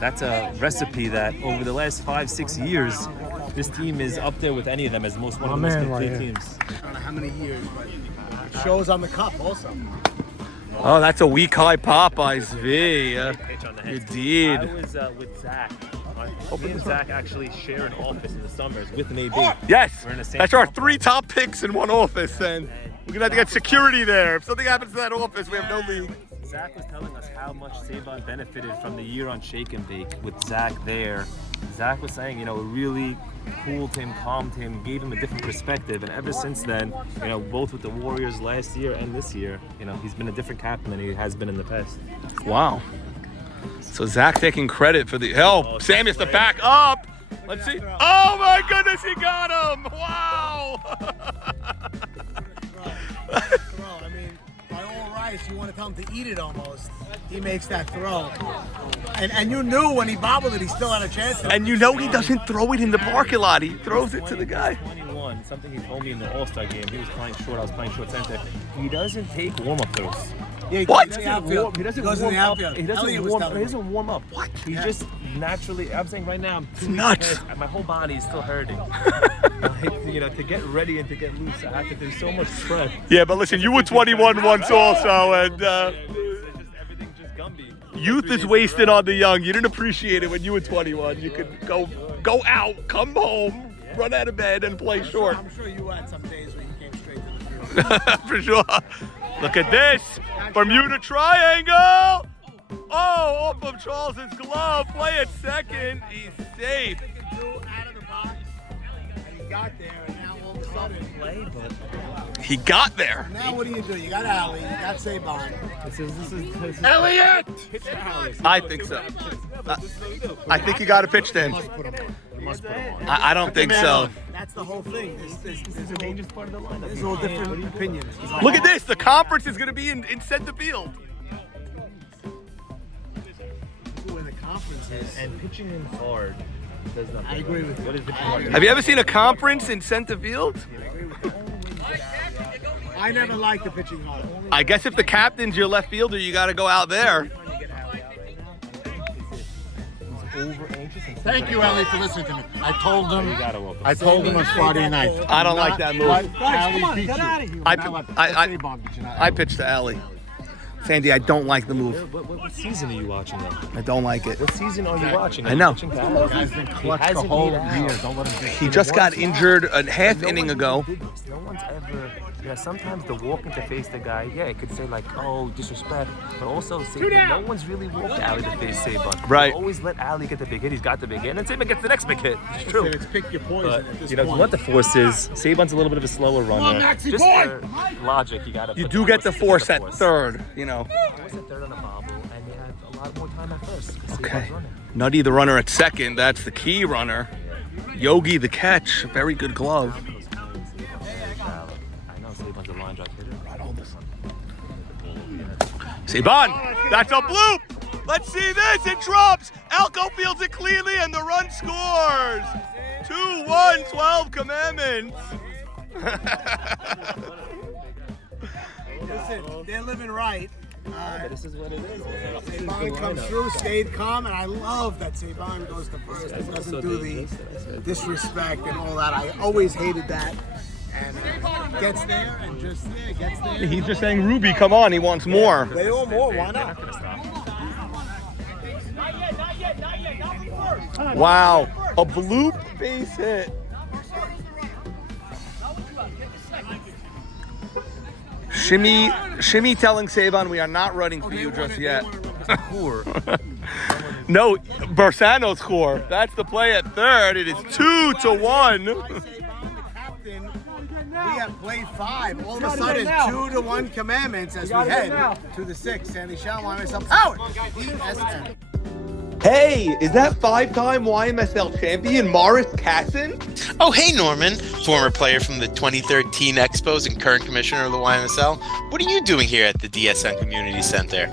that's a recipe that over the last 5-6 years, this team is up there with any of them as one of the most complete teams. I don't know how many years, but it shows on the cup also. Oh, that's a weak high Popeyes V. Pitch on the head. You did. I was with Zach Me and Zach actually share an office in the summers with an AB. Yes, We're in the same that's our complex. 3 top picks in one office, and we're gonna have to get security there. If something happens to that office, we have no league. Zach was telling us how much Sabon benefited from the year on Shake and Bake with Zach there. Zach was saying, it really cooled him, calmed him, gave him a different perspective. And ever since then, both with the Warriors last year and this year, he's been a different captain than he has been in the past. Wow. So Zach taking credit for the help. Sam has to back up. Let's see. Oh my goodness, he got him! Wow. Throw. I mean, by all rights, you want to tell him to eat it almost. He makes that throw. And you knew when he bobbled it, he still had a chance. And he doesn't throw it in the parking lot. He throws it to the guy. 21, something he told me in the All-Star game. He was playing short, I was playing short center. He doesn't take warm-up throws. Yeah, What? He doesn't warm up. He doesn't warm up. What? He just naturally. I'm saying right now, I'm 2 weeks nuts. past, my whole body is still hurting. To get ready and to get loose, I have to do so much prep. Yeah, but listen, you were 21 once also, and Everything's just Gumby. youth is wasted on the young. You didn't appreciate it when you were 21. You could go out, come home, run out of bed, and play short. I'm sure you had some days where you came straight to the field. For sure. Look at this. Bermuda triangle. Oh, off of Charles's glove. Play it second. He's safe. Drew out of the box, and he got there, and now all of a sudden, He got there. now what do? You got Ali, you got Sabon. This is Elliot! I think so. I think you got to pitch to him. I don't think so. That's the whole thing. This is the dangerous part of the lineup. There's all different opinions. Look at this. The conference is going to be in center field. Where the conference is. And pitching him hard does nothing. I agree with you. What is pitching hard? Have you ever seen a conference in center field? I never liked the pitching hard. I guess if the captain's your left fielder, you got to go out there. Thank you, Ellie, for listening to me. I told him. gotta welcome. I told him on Friday night. I don't like that move. Guys, come on, beat get you. out of here. I pitched to Allie. Sandy, I don't like the move. What season are you watching though? I don't like it. What season are you watching? I know. Pitching to Allen? Guy's been clutch He the hasn't whole beat Allen. year. Don't let him do He just got injured a half inning ago. No one's ever. Sometimes the walking to face the guy, it could say like, oh, disrespect, but also say that no one's really walked Ali to face Sabon. Right. They always let Ali get the big hit. He's got the big hit, and then Sabon gets the next big hit. It's true. It's pick your poison But at this you know point. what the force is. Sabon's a little bit of a slower runner. Maxie Just boy! for logic, you gotta. You put do get the force at at third, you know. Force at third on a bobble, and you have a lot more time at first. 'Cause Okay. Sabon's running. Nutty the runner at second. That's the key runner. Yogi the catch. Very good glove. I know Sabon's a line drive hitter. Sabon, that's a bloop. Let's see this. It drops. Alco fields it cleanly, and the run scores. 2-1, 12 commandments. Listen, they're living right. This is what it is. Sabon comes through, stayed calm, and I love that Sabon goes to first and doesn't do the disrespect and all that. I always hated that. And gets there and just gets there. He's just saying, Ruby, come on. He wants more. They want more, why not? Wow, a bloop base hit. Shimmy telling Sabon we are not running for you just yet. No, Bersano's score. That's the play at third. It is 2-1. We have played 5. All of a sudden, 2-1 commandments as we head to the 6th. Sandy Shalom, myself, Howard, ESN. Hey, is that 5-time YMSL champion Morris Casson? Oh, hey, Norman, former player from the 2013 Expos and current commissioner of the YMSL. What are you doing here at the DSN Community Center?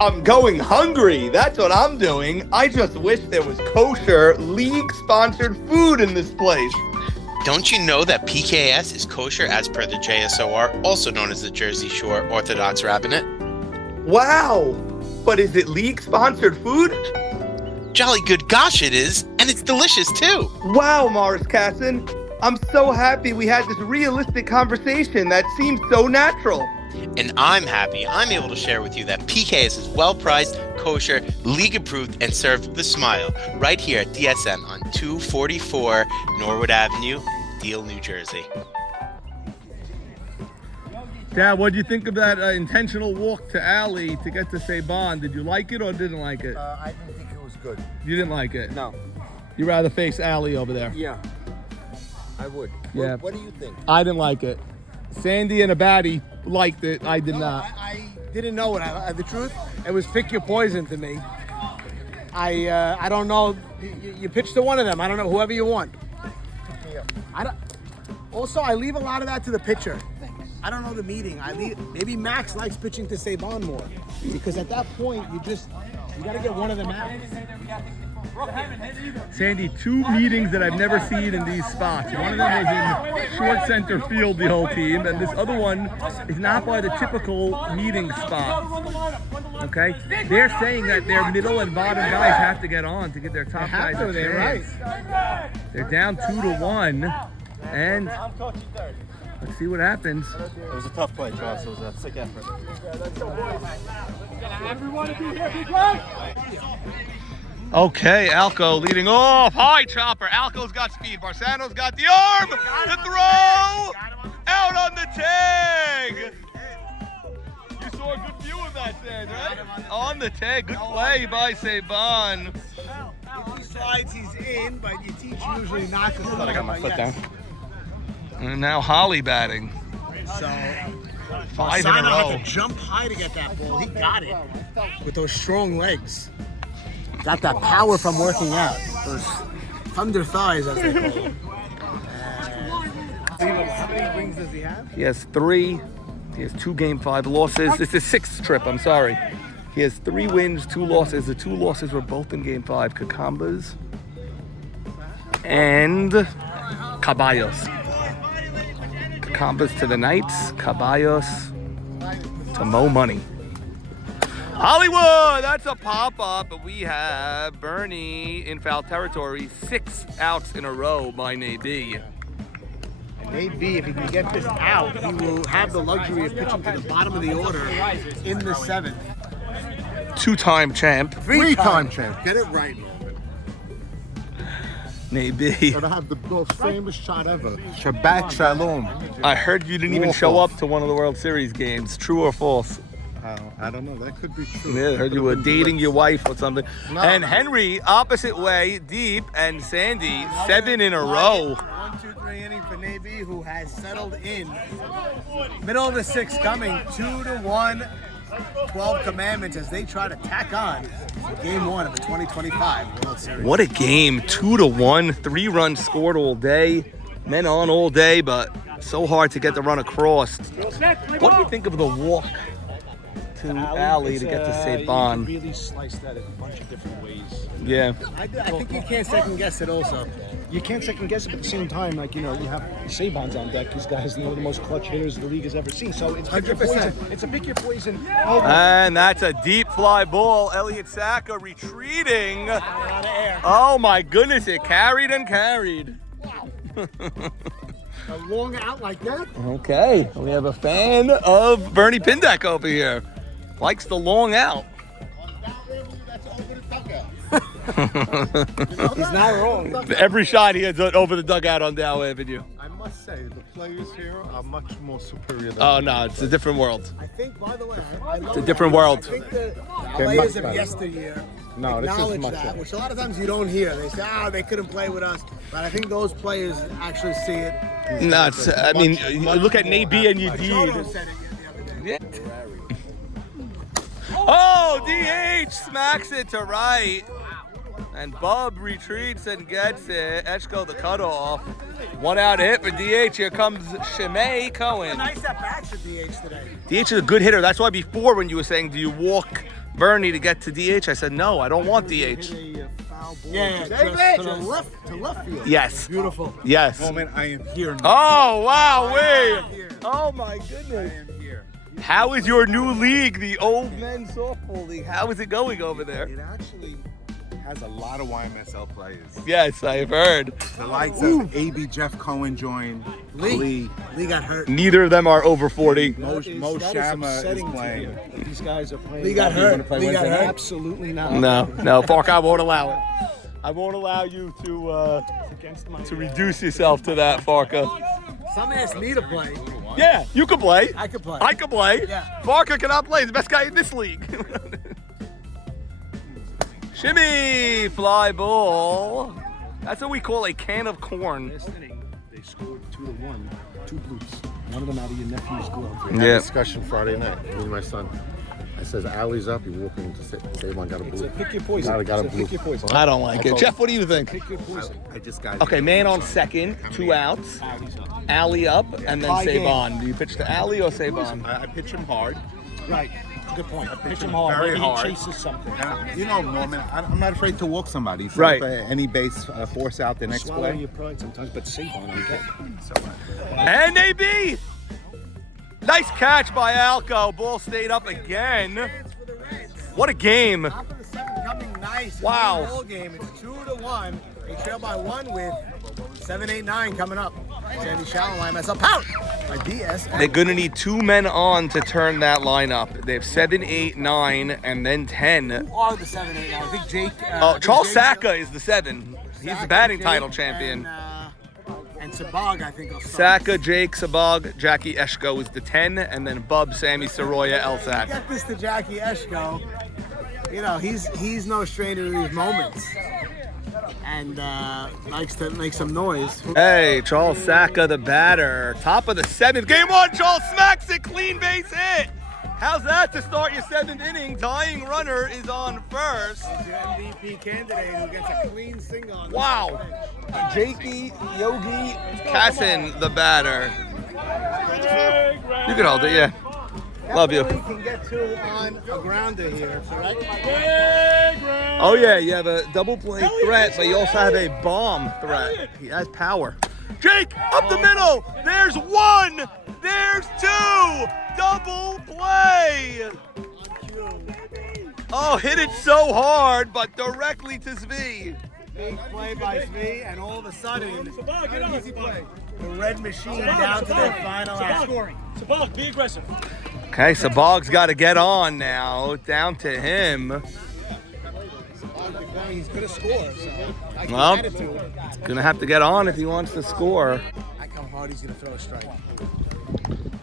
I'm going hungry. That's what I'm doing. I just wish there was kosher, league-sponsored food in this place. Don't you know that PKS is kosher as per the JSOR, also known as the Jersey Shore Orthodox Rabbinate? Wow, but is it league-sponsored food? Jolly good gosh it is, and it's delicious too. Wow, Morris Casson. I'm so happy we had this realistic conversation that seems so natural. And I'm happy I'm able to share with you that PK's is well-priced, kosher, league-approved, and served with a smile right here at DSN on 244 Norwood Avenue, Deal, New Jersey. Dad, what do you think of that intentional walk to Alley to get to Saban? Did you like it or didn't like it? I didn't think it was good. You didn't like it? No. You rather face Alley over there? Yeah. I would. Yeah. What do you think? I didn't like it. Sandy and Abadi liked it. I did not. I didn't know it. The truth, it was pick your poison to me. I don't know. You pitch to one of them. I don't know, whoever you want. I don't. Also, I leave a lot of that to the pitcher. I don't know the meeting. Maybe Max likes pitching to Saban more because at that point you got to get one of them out. Sandy, 2 meetings that I've never seen in these spots. One of them was in short center field, the whole team, and this other one is not by the typical meeting spot. Okay? They're saying that their middle and bottom guys have to get on to get their top guys a chance. Right. They're down 2-1, and let's see what happens. It was a tough play, Charles. It was a sick effort. Okay, Alco leading off. High chopper. Alco's got speed. Barsano's got the arm. The throw. Out on the tag. You saw a good view of that, Sand, right? On the tag. Good play by Saban. If he slides, he's in, but you teach usually not to. I got my foot down. And now Holly batting. So 5 in a row. had to jump high to get that ball. He got it with those strong legs. Got that power from working out. Those thunder thighs, as they call them. How many wins does he have? He has 3. He has 2 Game 5 losses. It's his 6th trip, I'm sorry. He has 3 wins, 2 losses. The 2 losses were both in Game 5. Cacambas and Caballos. Cacambas to the Knights. Caballos to Mo Money. Hollywood, that's a pop-up, but we have Bernie in foul territory. 6 outs in a row by Nabi. Maybe if he can get this out, he will have the luxury of pitching to the bottom of the order in the 7th. 2-time champ. 3-time champ. Get it right. Nabi. Gotta have the most famous shot ever. Shabbat Shalom. I heard you didn't even show up to one of the World Series games. True or false? I don't know. That could be true. Yeah, I heard you were dating your wife or something. No. And Henry, opposite way, deep, and Sandy, 7 in a row. 1, 2, 3 inning for Nabi, who has settled in. Middle of the 6th coming, 2-1, 12 commandments as they try to tack on Game 1 of the 2025 World Series. What a game! 2-1, 3 runs scored all day, men on all day, but so hard to get the run across. What do you think of the walk to Alley to get to Saban? You can really slice that in a bunch of different ways. Yeah. I think you can't second guess it also. You can't second guess it, but at the same time, like, you know, you have Saban's on deck. These guys know the most clutch hitters the league has ever seen. So it's pick your poison. It's a pick your poison. And that's a deep fly ball. Elliott Saka retreating. Oh my goodness, it carried and carried. A long out like that? Okay, we have a fan of Bernie Pindak over here. Likes the long out. He's not wrong. Every shot he has over the dugout on Dow Avenue. I must say, the players here are much more superior than Oh no, it's a different world. I think, by the way, I love It's a different world. I think the They're players much of better. yesteryear No, this is acknowledge much that, better. which a lot of times you don't hear. They say, they couldn't play with us. But I think those players actually see it. Nuts. I mean, you look at Nabi and Jordan Yedid. said it the other day. Oh, DH smacks it to right. And Bub retreats and gets it. Eshko the cutoff. 1 out hit for DH. Here comes Shimei Cohen. Nice at bats for DH today. DH is a good hitter. That's why before when you were saying, do you walk Bernie to get to DH? I said, no, I don't want DH. Yeah, to the left field. Yes. Beautiful. Yes. Moment, I am here now. Oh, wow, wait. Oh, my goodness. I am here. How is your new league, the Old Men Softball League? How is it going over there? It actually has a lot of YMSL players. Yes, I've heard. The likes of AB Jeff Cohen joined. Lee got hurt. Neither of them are over 40. Mo Shama is playing. These guys are playing. Lee got hurt. Lee got hurt. Absolutely not. No, Fark, I won't allow it. I won't allow you to reduce yourself to that, Farka. Some asked me to play. Yeah, you can play. I could play. I can play. Yeah. Farka cannot play. He's the best guy in this league. Shimmy, fly ball. That's what we call a can of corn. Last inning, they scored 2-1, 2 bloops. One of them out of your nephew's glove. We had a discussion Friday night, me and my son. I says, Alley's up, you walk into save on, got a blue. It's a pick your poison. Got a blue. Pick your poison. I don't like it. Jeff, what do you think? Pick your poison. I just got Okay, man on second, 2 outs. Alley up, and then Saban. Do you pitch to Alley or Saban? I pitch him hard. Right. Good point. Pitch him hard. Very hard. He chases something. You know, Norman, I'm not afraid to walk somebody. So Right. if any base force out the next Swallow play. your pride sometimes, but Saban, I'm getting. And AB! Nice catch by Alco. Ball stayed up again. What a game. Top of the 7th coming nice. Wow. It's a whole game. It's 2-1. They trail by 1 with 7, 8, 9 coming up. Sandy Shallow line myself out by DS. They're going to need 2 men on to turn that lineup. They have 7, 8, 9, and then 10. Who are the 7, 8 now? I think Jake. Charles Saka is the 7. He's the batting title champion. And Sabag, I think, will start. Saka, Jake, Sabag, Jackie Eshko is the 10, and then Bub, Sammy Soroya, Elsack. Get this to Jackie Eshko. You know, he's no stranger to these moments. And likes to make some noise. Hey, Charles Saka, the batter. Top of the 7th. Game 1, Charles smacks it. Clean base hit. How's that to start your 7th inning? Tying runner is on first. He's your MVP candidate who gets a clean single on Wow. Jakey Yogi Kassin, the batter. You can hold it, yeah. Love you. Can get 2 on a grounder here, right? Oh yeah, you have a double play threat, but you also have a bomb threat. He has power. Jake, up the middle. There's 1. There's 2. Double play. Oh, hit it so hard, but directly to Zvi. Big play by Zvi, and all of a sudden, easy play. The red machine down to their final out. Sabag, be aggressive. Okay, so Boggs got to get on now. Down to him. He's going to score, so I Well, can add it to it. gonna have to get on if he wants to score. Like how hard he's going to throw a strike.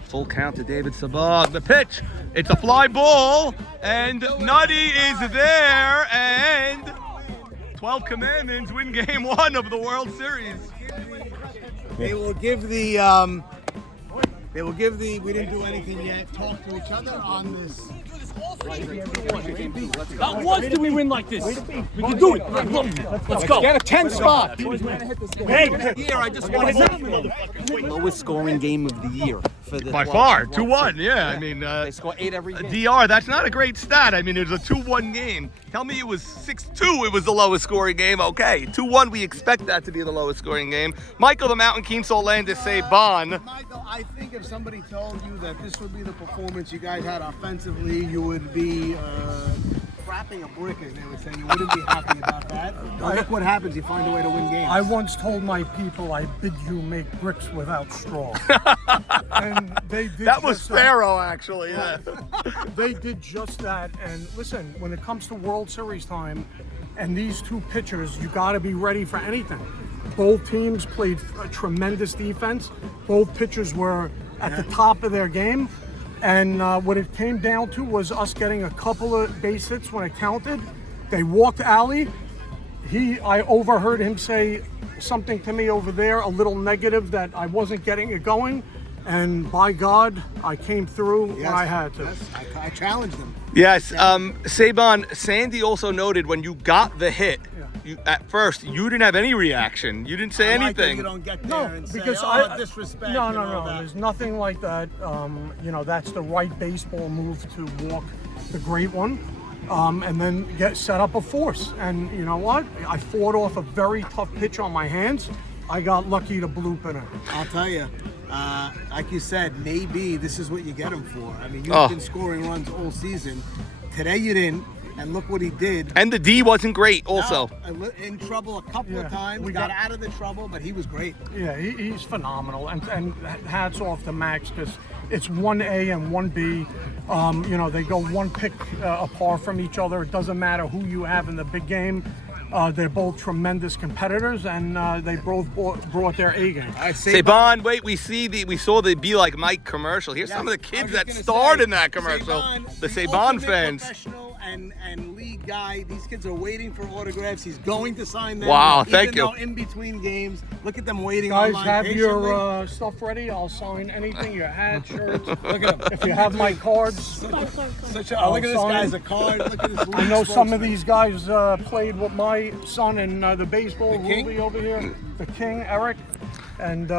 Full count to David Sabag. The pitch, it's a fly ball, and Nutty is there, and 12 Commandments win game 1 of the World Series. They will give the, we didn't do anything yet, talk to each other on this. Not once do we win like this. We can do it. Let's go. Get a 10 spot. Hey, here I just want to Lowest scoring game of the year for the By far, 2-1, yeah. I mean, They score 8 every game. DR, that's not a great stat. I mean, it was a 2-1 game. Tell me it was 6-2, it was the lowest scoring game. Okay, 2-1, we expect that to be the lowest scoring game. Michael the Mountain Keemsall Landis say Bon. Michael, I think if somebody told you that this would be the performance you guys had offensively, you would be crapping a brick, as they would say. You wouldn't be happy about that. But look what happens. You find a way to win games. I once told my people I bid you make bricks without straw. And they did That was just Pharaoh, actually, yeah. They did just that. And listen, when it comes to World Series time and these 2 pitchers, you got to be ready for anything. Both teams played a tremendous defense. Both pitchers were at the top of their game. And what it came down to was us getting a couple of base hits when it counted. They walked Alley. I overheard him say something to me over there, a little negative, that I wasn't getting it going. And by God, I came through when I had to. Yes, I challenged them. Yes, Saban, Sandy also noted when you got the hit, at first, you didn't have any reaction. You didn't say anything. You don't get there No, and because say, disrespect. No, and no, all no. that. There's nothing like that. You know, that's the right baseball move to walk the great one, and then get set up a force. And you know what? I fought off a very tough pitch on my hands. I got lucky to bloop in it. I'll tell you. Like you said, maybe this is what you get him for. I mean, you've Oh. been scoring runs all season. Today you didn't, and look what he did. And the D wasn't great also. In trouble a couple of times. we Got got- out of the trouble, but he was great. Yeah, he's phenomenal, and hats off to Max because it's 1A and 1B. You know, they go one pick apart from each other. It doesn't matter who you have in the big game. They're both tremendous competitors, and they both brought their A game. Saban, wait, we saw the Be Like Mike commercial. Here's some of the kids that starred in that commercial. The Saban ultimate fans. Professional and league guy. These kids are waiting for autographs. He's going to sign them. Wow, thank you. Even though in between games, look at them waiting Guys, online have patiently. your stuff ready. I'll sign anything. Your hat, shirts. Look at them. If you have my cards, Look at this I'll guy's sign. a card. Look at this. I know some of these guys played with my son in the baseball. The King? Ruby over here, the King, Eric, and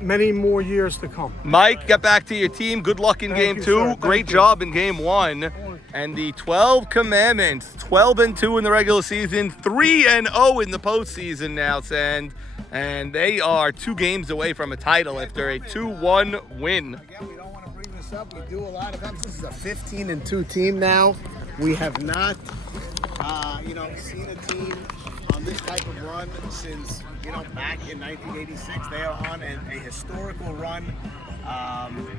many more years to come. Mike, get back to your team. Good luck in Thank game you, 2. sir. Thank Great you. job in game 1. And the 12 commandments, 12-2 in the regular season, 3-0 in the postseason now, Sand. And they are 2 games away from a title after a 2-1 win. Again, we don't want to bring this up. We do a lot of times. This is a 15-2 team now. We have not, seen a team on this type of run since, back in 1986. They are on a historical run.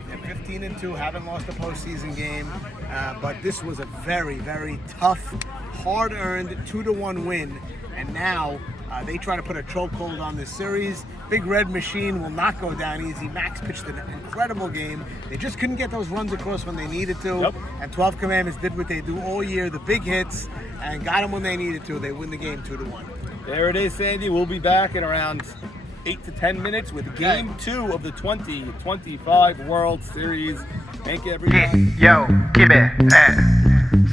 They're 15-2, haven't lost a postseason game, but this was a very, very tough, hard-earned 2-1 win, and now they try to put a chokehold on this series. Big Red Machine will not go down easy. Max pitched an incredible game. They just couldn't get those runs across when they needed to, and 12 Commandments did what they do all year, the big hits, and got them when they needed to. They win the game 2-1. There it is, Sandy. We'll be back in around 8 to 10 minutes with game 2 of the 2025 World Series. Thank you, everybody. Yo, give it at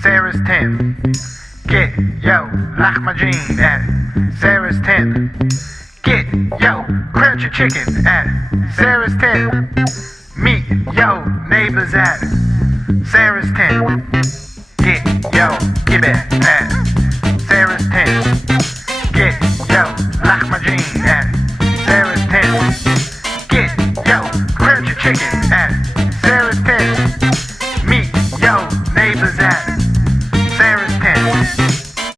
Sarah's 10. Get yo, lock my jeans at Sarah's 10. Get yo, grilled your chicken at Sarah's 10. Meet yo, neighbors at Sarah's 10. Get yo, give it at Sarah's 10. Get yo, lock my jeans at Sarah's 10. Get yo, grilled your chicken at